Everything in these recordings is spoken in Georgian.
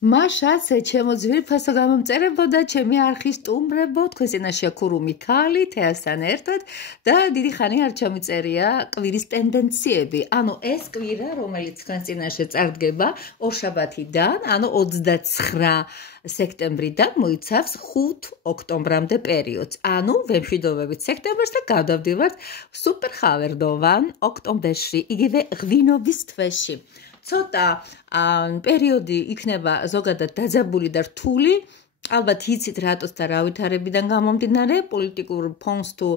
მაშაც ჩემო ძვირფასო გამომწერებოდა ჩემი არხის სტუმრებო თქვენს წინაშეა ქურუმი ქალი თეასთან ერთად და დიდი ხანი არ ჩამიწერია კვირის ტენდენციები. ანუ ეს კვირა, რომელიც თქვენს წინაშე წარდგება ორშაბათიდან, ანუ 29 სექტემბრიდან მოიცავს 5 ოქტომბრამდე პერიოდს. ანუ ვემშვიდობებით სექტემბერს და გადავდივართ სუპერ ხავერდოვან ოქტომბერში, იგივე ღვინობის თვეში. ცოტა პერიოდი იქნება ზოგადად დაძაბული და რთული. ალბათ იცით რატოს და რა ვითარებიდან გამომდინარე, პოლიტიკურ ფონს თუ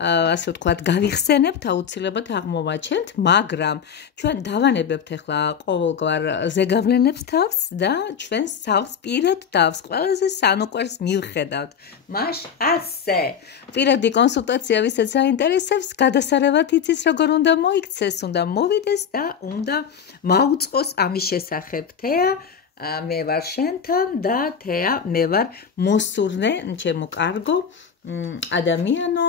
ასე ვთქვათ გავიხსენებთ, აუცილებლად აღმოვაჩენთ, მაგრამ ჩვენ დავანებებთ ახლა ყოველგვარ ზეგავლენებს თავს და ჩვენს თავს პირად თავს ყველაზე სანუკვერს მივხედავთ. მაშ ასე პირადი კონსულტაცია ვისაც აინტერესებს, გადასარევად იცის როგორ უნდა მოიქცეს, უნდა მოვიდეს და უნდა მაუწყოს ამის შესახებ თეა. მე ვარ შენთან და თეა მე ვარ მოსურნე ჩემო კარგო ადამიანო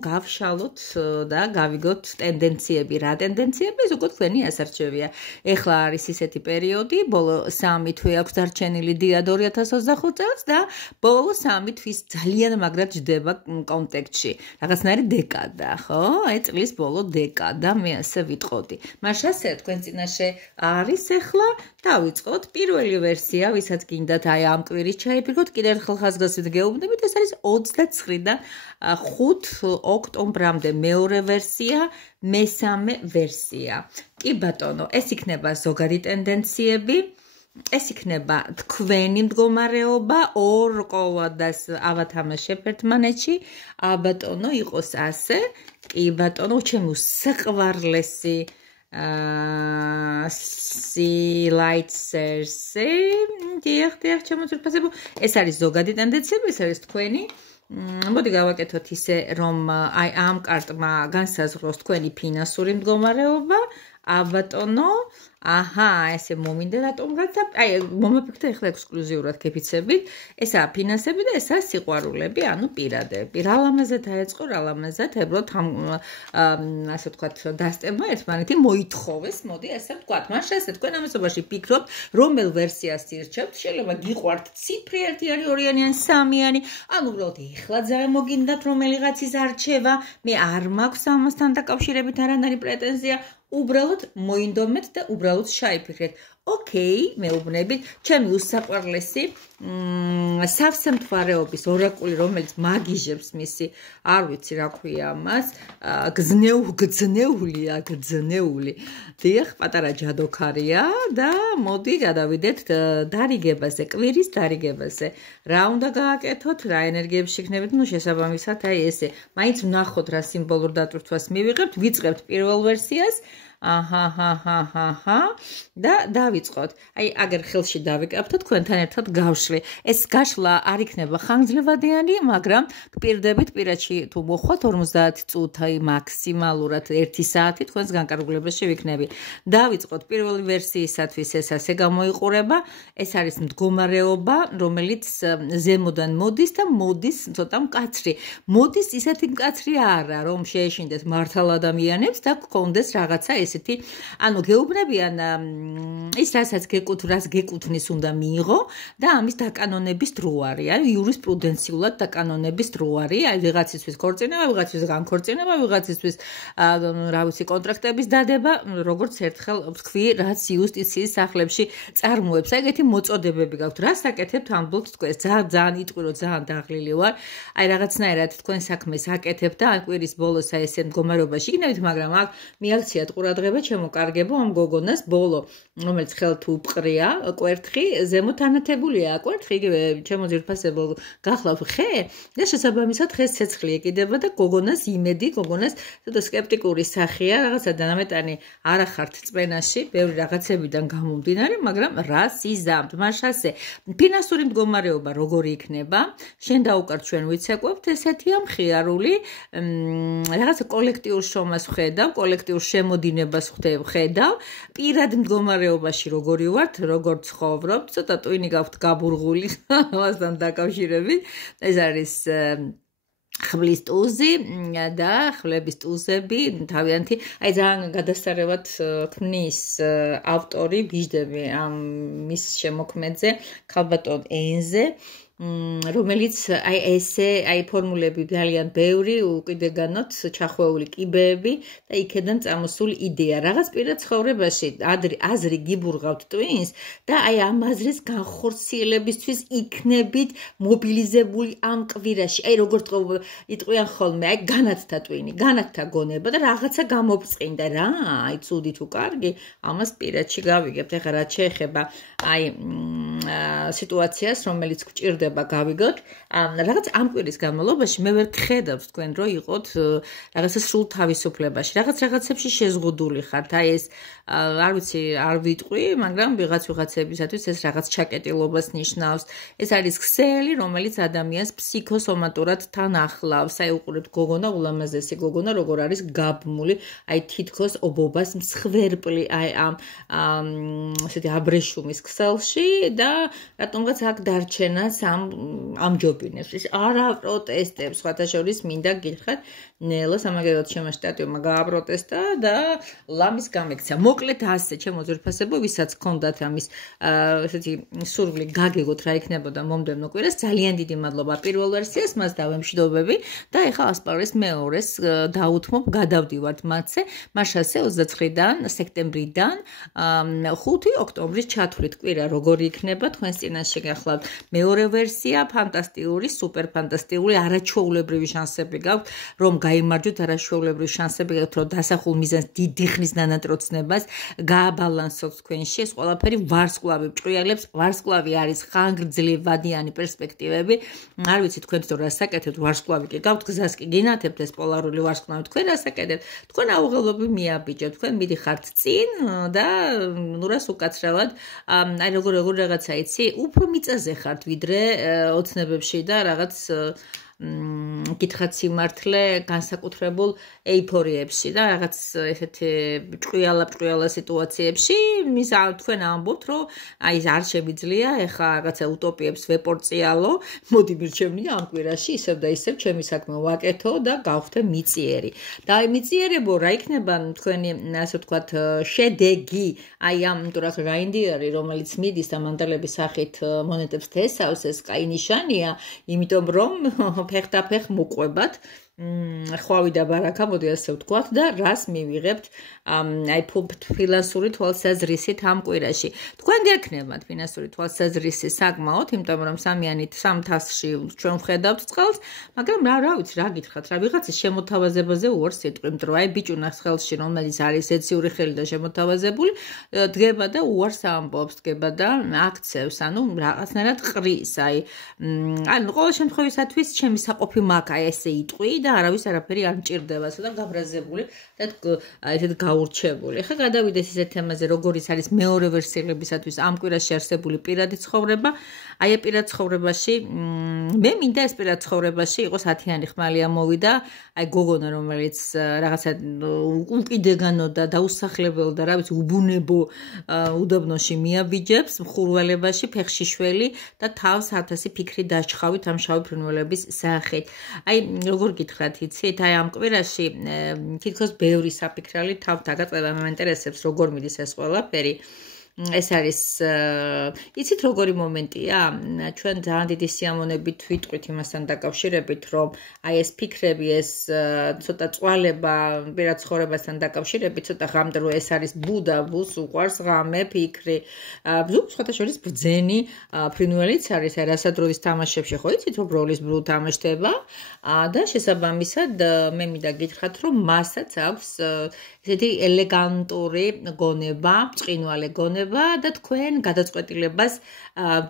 გავშალოთ და გავიგოთ ტენდენციები რა ტენდენციები ეს უკვე თქვენი ასარჩევია ეხლა არის ისეთი პერიოდი ბოლო 3 თვე აქვს დარჩენილი დიად 2025 წელს და ბოლო 3 თვის ძალიან მაგრად ჯდება კონტექსტში რაღაცნაირი დეკადა ხო აი წლის ბოლო დეკადა მე ასე ვიტყოდი მაშ ასე თქვენ წინაშე არის ეხლა დავიწყოთ პირველი ვერსია ვისაც გინდათ აი ამ კვირის ჩაიფიქროთ კიდევ ერთხელ ხაზგასმით გეუბნებით ეს არის 29-დან 5 ოქტომბრამდე მეორე ვერსია, მესამე ვერსია. კი ბატონო, ეს იქნება ზოგადი ტენდენციები, ეს იქნება თქვენი მდგომარეობა ორ ყოლადას ავათამაშებ ერთმანეთში. ბატონო, იყოს ასე. კი ბატონო, ჩემო საყვარლესი სილაიცერსი დიახ ჩემო ძვირფასებო ეს არის ზოგადი ტენდენციები ეს არის თქვენი მოდი გავაკეთოთ ისე რომ აი ამ კარტმა განსაზღვროს თქვენი ფინანსური მდგომარეობა ბატონო აჰა ესე მომინდა რატომ რაცა აი მომაფიქრე ახლა ექსკლუზიურად გეფიცებით ესაა ფინანსები და ესაა სიყვარულები ანუ პირადები რა ლამაზად დაეწყო რა ლამაზად ებროთ ამ ასე ვთქვათ დასტება ერთმანეთი მოითხოვეს მოდი ასე ვთქვათ მაშინ ასე თქვენ ამასობაში ფიქრობთ რომელ ვერსიას ირჩევთ შეიძლება გიყვართ ციფრი 1 არის 2-იანი ან 3-იანი ან უბრალოდ ეხლა ძალიან მოგინდათ რომელიღაცის არჩევა მე არ მაქვს ამასთან დაკავშირებით არანაირი პრეტენზია უბრალოდ მოინდომეთ და უბრალოდ შაიფიქრეთ. ოკეი, მეუბნებით, ჩემი უსაყვარლესი სავსე მთვარეობის ორაკული, რომელიც მაგიჟებს მისი, არ ვიცი რა ქვია ამას, გძნეული. დიახ, პატარა ჯადოქარია და მოდი გადავიდეთ დარიგებაზე, კვირის დარიგებაზე. რა უნდა გააკეთოთ, რა ენერგიებში იქნებით, ну შესაბამისად, აი ესე. მაინც ვნახოთ რა სიმბოლურ დატვირთვას მივიღებთ, ვიწყებთ პირველ ვერსიას. აჰა და დავიწყოთ. აი აგერ ხელში დავიკავთო თქვენთან ერთად გავშვი. ეს გაშლა არ იქნება ხანგრძლივადიანი, მაგრამ გპირდებით პირადში თუ მოხვათ 50 წუთი მაქსიმალურად 1 საათი თქვენს განკარგულებაში ვიქნები. დავიწყოთ პირველი ვერსიისათვის ეს ასე გამოიყურება. ეს არის მდგომარეობა, რომელიც ზემოდან მოდის და მოდის ცოტა მკაცრი. მოდის ისეთი მკაცრი არა, რომ შეეშინდეს მართალ ადამიანებს და გქონდეს რაღაცა ესეთი, ანუ გეუბნებიან ის რასაც გეკუთვნის უნდა მიიღო და ამის დაკანონების დრო არის, აი იურისპრუდენციულად დაკანონების დრო არის, აი ვიღაცისთვის ქორწინება, ვიღაცისთვის განქორწინება, ვიღაცისთვის რა ვიცი კონტრაქტების დადება, როგორც ერთხელ ვთქვი, რაც იუსტიციის სახლებში წარმოებს. აი ეგეთი მოწოდებები გაქვთ, რას აკეთებთ ამბობთ თქვენ, ძალიან იტყვირო, ძალიან დაღლილი ვარ. აი რაღაცნაირად თქვენ საქმეს აკეთებთ და აი კვირის ბოლოს აი ესე მდგომარეობაში იქნებით, მაგრამ აქ მიაქციათ ყურადღება ჩემო კარგებო ამ გოგონას ბოლო რომელიც ხელთ უპყრია კვერთხი ზემოთ ანათებულია კვერთხი იგივე ჩემო ძირფასებო გახლავთ ხე და შესაბამისად ხეს ცეცხლი ეკიდება და გოგონას იმედი გოგონას ცოტა სკეპტიკური სახეა რაღაცა დანამეტანი არ ახართ წვენაში ბევრი რაღაცებიდან გამომდინარე მაგრამ რას იზამთ მაშ ასე ფინანსური მდგომარეობა როგორი იქნება შენ დაუკარ ჩვენ ვიცეკვებთ ესეთია მხიარული რაღაცა კოლექტიურ შრომას ვხედავ კოლექტიურ შემოდინებას ვხედავ პირად მდგომარეობაში როგორი ვართ როგორ ცხოვრობ ცოტა ტვინი გაქვთ გაბურღული ამასთან დაკავშირებით ეს არის ხმლის ტუზი და ხმლების ტუზები თავიანთი აი ძალიან გადასარევად ქმნის ავტორი ვიждები ამ მის შემოქმედზე ქალბატონ ენზე რომელიც აი ესე აი ფორმულები ძალიან ბევრი უკიდეგანოთ ჩახვეული კიბეები და იქედან წამოსული იდეა რაღაც პირა ცხოვრებაში აზრი გიბურღავთ twins და აი ამ აზრის განხორციელებისთვის იქნებით მობილიზებული ამ კვირაში აი როგორც იტყვიან ხოლმე აი განათთა twin განათთა გონება და რაღაცა გამოფწყინდა რა აი ცუდი თუ კარგი ამას პირადში გავიგებთ ეხლა რაც შეეხება აი სიტუაციას რომელიც გვჭირდება გავიგოთ რაღაც ამ კვირის განმავლობაში მე ვერ გხედავთ თქვენ რომ იყოთ რაღაცა სრულ თავისუფლებაში რაღაცებში შეზღუდული ხართ აი ეს არ ვიცი არ ვიტყვი მაგრამ ვიღაცებისათვის ეს რაღაც ჩაკეტილობას ნიშნავს ეს არის ქსელი რომელიც ადამიანს ფსიქოსომატურად თან ახლავს აი უყურებთ გოგონა ულამაზესი გოგონა როგორ არის გაბმული აი თითქოს ობობას მსხვერპლი აი ამ ესეთი აბრეშუმის ქსელში და რატომღაც აქ დარჩენას ამჯობინებს ის არა პროტესტებს სხვათა შორის მინდა გითხრათ ნელა სამაგეროთ შემაშტატიომა გააპროტესტა და ლამის გამექცა მოკლედ ასე ჩემო ძვირფასებო ვისაც ჰქონდათ ამის ესეთი სურვილი გაგეგოთ რა იქნებოდა მომდევნო კვირას ძალიან დიდი მადლობა პირველ ვერსიას მას დავემშვიდობები და ეხლა ასპარეს მეორეს დაუთმობ გადავდივართ მათზე მაშასე 29-დან სექტემბრიდან 5 ოქტომბრის ჩათვლით კვირა როგორი იქნება თქვენს წინაშე გახლავთ მეორე ვერსია ფანტასტიკური სუპერ ფანტასტიკური არაჩვეულებრივი შანსები გაქვთ რომ გაიმარჯვოთ არაჩვეულებრივი შანსები გაქვთ რომ დასახულ მიზანს დიდი ხნის ნანატროცნებას გააბალანსოთ თქვენში ეს ყველაფერი ვარსკვლავი ჭრიალებს ვარსკვლავი არის ხანგრძლივადიანი პერსპექტივები არ ვიცი თქვენ თუ რა საკეთებთ ვარსკვლავი კი გაქვთ გზას კი გინათებთ ეს პოლარული ვარსკვლავი თქვენ რა საკეთებთ თქვენ აუღელობი მიაბიჯებთ თქვენ მიდიხართ წინ და ნურას უკაცრავად აი როგორ რაღაცა იცი უფრო მიწაზე ხართ ვიდრე ოცნებებში და რაღაც გითხრათ სიმართლე განსაკუთრებულ ეიფორიებში და რაღაც ესეთი ჭრიალა სიტუაციებში მის თქვენ ამბობთ რომ აი არ შემიძლია ეხლა რაღაცა utopიებს ვეპორწიალო მოდი მირჩევნია ამ კვირაში ისევ და ისევ ჩემი საქმე ვაკეთო და გავხდე მიწიერი და აი მიწიერებო რა იქნება თქვენი ასე ვთქვათ შედეგი აი ამ თურა რაინდიარი რომელიც მიდის და მანდალების სახით მონეტებს თესავს ეს კაი ნიშანია იმიტომ რომ ფეხ მოყვებათ ხვავი და ბარაკა მოდი ასე ვთქვათ და რას მივიღებთ აი ფინანსური თვალსაზრისით ამ კვირაში თქვენ გექნებათ ფინანსური თვალსაზრისი საკმაოდ იმიტომ რომ სამიანით სამ თასში ჩვენ ვხედავთ წყალს მაგრამ რა ვიცი რა გითხრათ რა ვიღაცის შემოთავაზებაზე უარს იტყვი იმიტომ რომ აი ბიჭუნას ხელში რომელიც არის ეციური ხელი და შემოთავაზებული დგება და უარს ამბობს დგება და აქცევს ანუ რაღაცნაირად ყრის აი ყოველ შემთხვევისათვის ჩემი საყოფი მაქვს აი ესე იტყვი და არავის არაფერი არ მჭირდება, ცოტა გაბრაზებული და ესეთ გაურჩეული. ხა გადავიდეს ისეთ თემაზე, როგორიც არის მეორე ვერსიებისათვის ამ კვირაში არსებული პირადი ცხოვრება. აი ამ პირად ცხოვრებაში მე მინდა ეს პირად ცხოვრებაში იყოს 10-იანი ხმალი ამოვიდა, აი გოგონა რომელიც რაღაცა უკიდეგანო და დაუსახლებელ და რა ვიცი უბუნებო უდაბნოში მიაბიჯებს მხურვალებაში ფეხში შველი და თავს ათასი ფიქრი დაჩხავით ამ შავი ფრინველების სახით. აი როგორ გითხრათ იცით აი ამ კვირაში თითქოს ბევრი საფიქრალი თავ დაგაწევა მე ინტერესებს როგორ მიდის ეს ყველაფერი ეს არის იცით როგორი მომენტია ჩვენ ძალიან დიდი სიამოვნებით ვიტყვით იმასთან დაკავშირებით რომ აი ეს ფიქრები ეს ცოტა წვალება პირად ცხოვრებასთან დაკავშირებით ცოტა ღამდე რომ ეს არის ბუდა ბუს უყვარს ღამე ფიქრი სხვათა შორის ბრძენი ფრინველიც არის აი რასადროის თამაშებში ხო იცით რომ ბროლის ბრუ თამაშდება და შესაბამისად მე მინდა გითხრათ რომ მასაც აქვს ესეთი ელეგანტური გონება ბრწყინვალე გონება და თქვენ გადაწყვეტილებას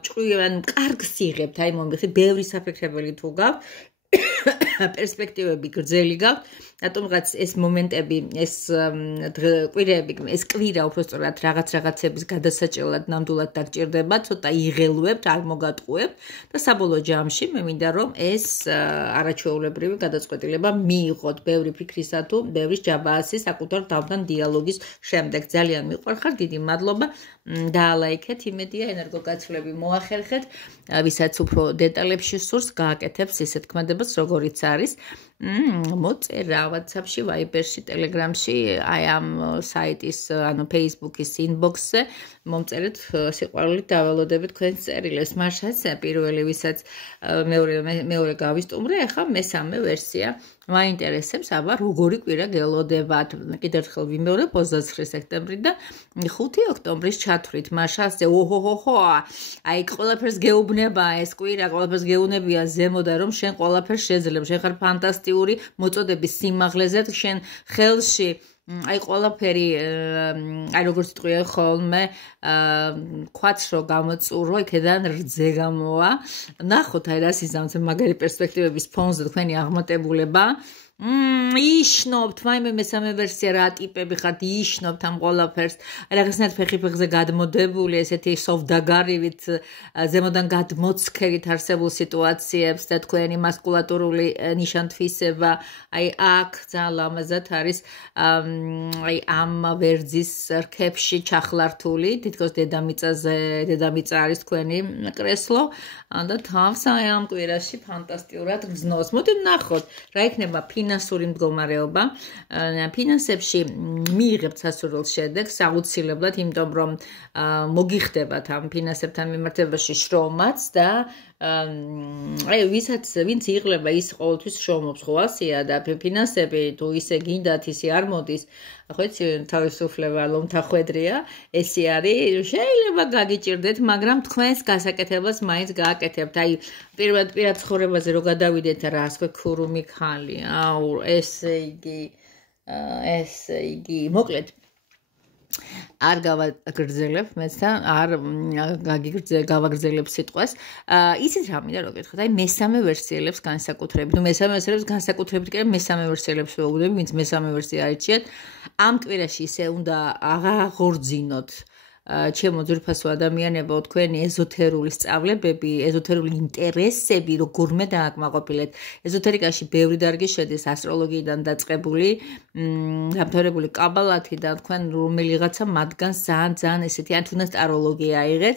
ჭკვიან კარგს იღებთ აი მომიხით ბევრი საფიქრებელი თუ გაქვთ პერსპექტივები გრძელი გაქვთ რატომღაც ეს მომენტები ეს კვირები ეს კვირა უბრალოდ რაღაცების გადასაჭრელად ნამდვილად დაგჭირდება ცოტა იღელვებთ არ მოგატყუებთ და საბოლოო ჯამში მე მინდა რომ ეს არაჩვეულებრივი გადაწყვეტილება მიიღოთ ბევრი ფიქრისა თუ ბევრი ჯაბაასი საკუთარ თავთან დიალოგის შემდეგ ძალიან მიყვარხარ დიდი მადლობა დაალაიქეთ იმედია ენერგოგაცვლები მოახერხეთ ვისაც უფრო დეტალებში სურს გააკეთებს ისეთ ქმედებას როგორიც არის. მოწერა WhatsApp-ში, Viber-ში, Telegram-ში, აი ამ საიტის, ანუ Facebook-ის inbox-ზე მომწერეთ სიყვარულით დაველოდებით თქვენს წერილებს. მაშაც პირველი ვისაც მეორე გავისტუმრე, ახლა მესამე ვერსია მაინტერესებს, აბა როგორი კვირა გელოდებათ. კიდევ ერთხელ ვიმეორებ 29 სექტემბრი და 5 ოქტომბრის ჩათვლით. მაშასზე ოჰოჰოჰო, აი ყველაფერს გეუბნება ეს კვირა, ყველაფერს გეუბნებია ზემოდან, რომ შენ ყველაფერს შეძლებ, შენ ხარ ფანტასტიკური მოწოდების სიმაღლეზე, შენ ხელში აი ყველაფერი აი როგორც თქვია ხოლმე ქვაც რო გამოწურო იქედან რძე გამოვა ნახოთ აი რა სიზამთრ მაგარი პერსპექტივების ფონზე თქვენი აღმატებულება იშნობთ მაიმე მესამე ვერსია რა ტიპები ხართ იშნობთ ამ ყველაფერს რაღაცნაირად ფეხი-ფეხზე გადმოდებული ესეთი სოვდაგარივით ზემოდან გადმოცქერით არსებულ სიტუაციებს და თქვენი მასკულატურული ნიშან-თვისება აი აქ ძალიან ლამაზად არის აი ამ ვერძის რქებში ჩახლართული თითქოს დედამიწა არის თქვენი კრესლო და თავს აი ამ კვირაში ფანტასტიკურად გზნობს მოდი ვნახოთ რა იქნება ფინანსური მდგომარეობა ფინანსებში მიიღებთ სასურველ შედეგს აუცილებლად იმიტომ რომ მოგიხდებათ ამ ფინანსებთან მიმართებაში შრომაც და აი ვინც იღლება ის ყოველთვის შრომობს ხო ასეა და ფინანსები თუ ისე გინდათ ისე არ მოდის ხო იცი თავისუფლება ლომთახვედრია ესე არის შეიძლება გაგიჭirdეთ მაგრამ თქვენს გასაკეთებას მაინც გააკეთებთ აი პირველად ცხოვრებაზე რო გადავიდეთ რა ასე ქურუმი ხალი აუ ესე იგი მოკლედ არ გავაგრძელებ მეცთან არ გავაგრძელებ სიტყვას ისიც რა მინდა რომ გითხოთ აი მესამე ვერსიელებს განსაკუთრებით ნუ მესამე ვერსიელებს განსაკუთრებით კი მესამე ვერსიელებს ვეუბნები ვინც მესამე ვერსია აირჩიეთ ამ კვირაში ისე უნდა აღაღორძინოთ ჩემო ძვირფასო ადამიანებო თქვენი ეზოთერული სწავლებები, ეზოთერული ინტერესები როგორმე დააკმაყოფილეთ. ეზოთერიკაში ბევრი დარგი შედის ასტროლოგიიდან დაწყებული, დამთავრებული კაბალათიდან თქვენ რომელიღაცა მათგანს ძალიან ესეთი ან თუნდაც ტაროლოგია აიღეთ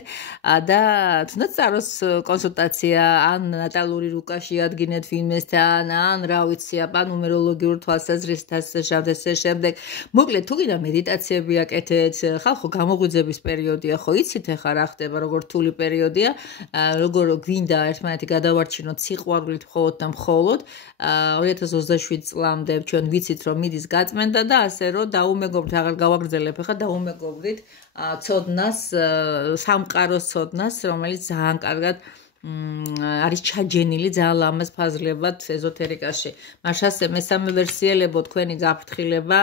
და თუნდაც ტაროს კონსულტაცია ან ნატალური რუკაში ადგინეთ ვინმესთან, ან რა ვიცი, ან ნუმეროლოგიურ თვალსაზრისით შემდეგ. მოკლედ თუ კიდე მედიტაციები აკეთეთ, ხალხო გამოღვიძების პერიოდია ხო იცით ახლა რა ხდება როგორ რთული პერიოდია როგორ გვინდა ერთმანეთი გადავარჩინოთ სიყვარულით მხოლოდ და მხოლოდ 2027 წლამდე ჩვენ ვიცით რომ მიდის გაწმენდა და ასე რომ დაუმეგობრთ აღარ გავაგრძელებ ახლა დაუმეგობრით ცოდნას სამყაროს ცოდნას რომელიც ძალიან კარგად არის ჩაჯენილი ძალიან ლამაზ ფაზლებად ეზოთერიკაში. მაშას მესამე ვერსიელებო თქვენი გაფრთხილება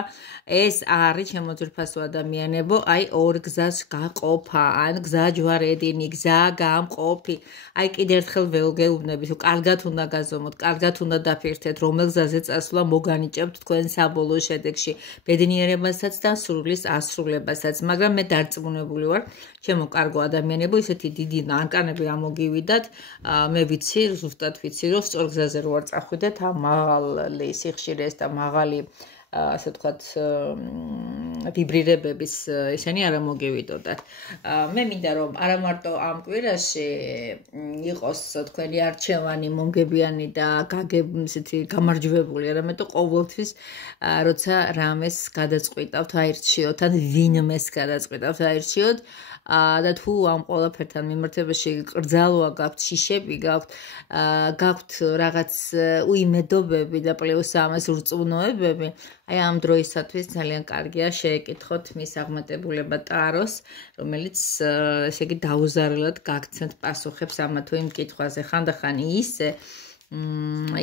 ეს არის ჩემო ძვირფასო ადამიანებო, აი ორ გზას გაყოფა, ან გზა ჯვარედინი, გზა გამყოფი. აი კიდევ ერთხელ ვეუბნებით, კარგად უნდა გაზომოთ, კარგად უნდა დაფიქრდეთ, რომელ გზაზე წასვლა მოგანიჭებთ თქვენ საბოლოო შედეგში, ბედნიერებასაც და სურვილის ასრულებასაც, მაგრამ მე დარწმუნებული ვარ, ჩემო კარგო ადამიანებო, ისეთი დიდი ანკანები ამოგივიდათ მე ვიცი, ზუსტად ვიცი, რომ სწორ გზაზე რო არ წახვიდეთ, ამ მაღალი სიხშირეს და მაღალი ასე ვთქვათ ვიბრირებების ისინი არ მოგივიდოდათ. მე მინდა რომ არა მარტო ამ კვირაში იყოს თქვენი არჩევანი მომგებიანი და ისეთი გამარჯვებული, არამედ ყოველთვის როცა რამეს გადაწყვიტავთ აირჩიოთ, ან ვინმეს გადაწყვიტავთ აირჩიოთ და თუ ამ ყველაფერთან მიმართებაში კრძალვა გაქვთ, შიშები გაქვთ რაღაც უიმედობები და პლუს ამას ურწმუნოებები, აი ამ დროისათვის ძალიან კარგია შეეკითხოთ მის აღმატებულება ტაროს, რომელიც ესე იგი დაუზარელად გაგცემთ პასუხებს ამა თუ იმ კითხვაზე. ხანდახან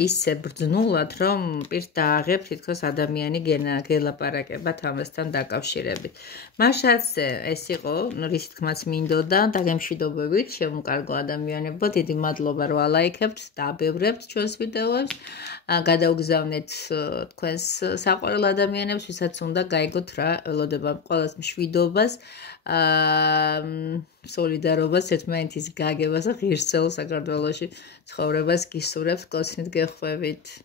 ისე ბრძნულად, რომ პირს დააღებ თითქოს ადამიანი გელაპარაკებათ ამასთან დაკავშირებით. მაშაც ეს იყო, რის თქმაც მინდოდა და გემშვიდობებით, შემოკარგო ადამიანებო, დიდი მადლობა რომ ალაიქებთ და აბევრებთ ჩვენს ვიდეოებს. გადაუგზავნეთ თქვენს საყვარელ ადამიანებს, ვისაც უნდა გაიგოთ რა ველოდება ყველას მშვიდობას, სოლიდარობას, ერთმანეთის გაგებას და ღირსეულ საქართველოში ცხოვრებას გისურვებთ, კოცნით გეხვევით.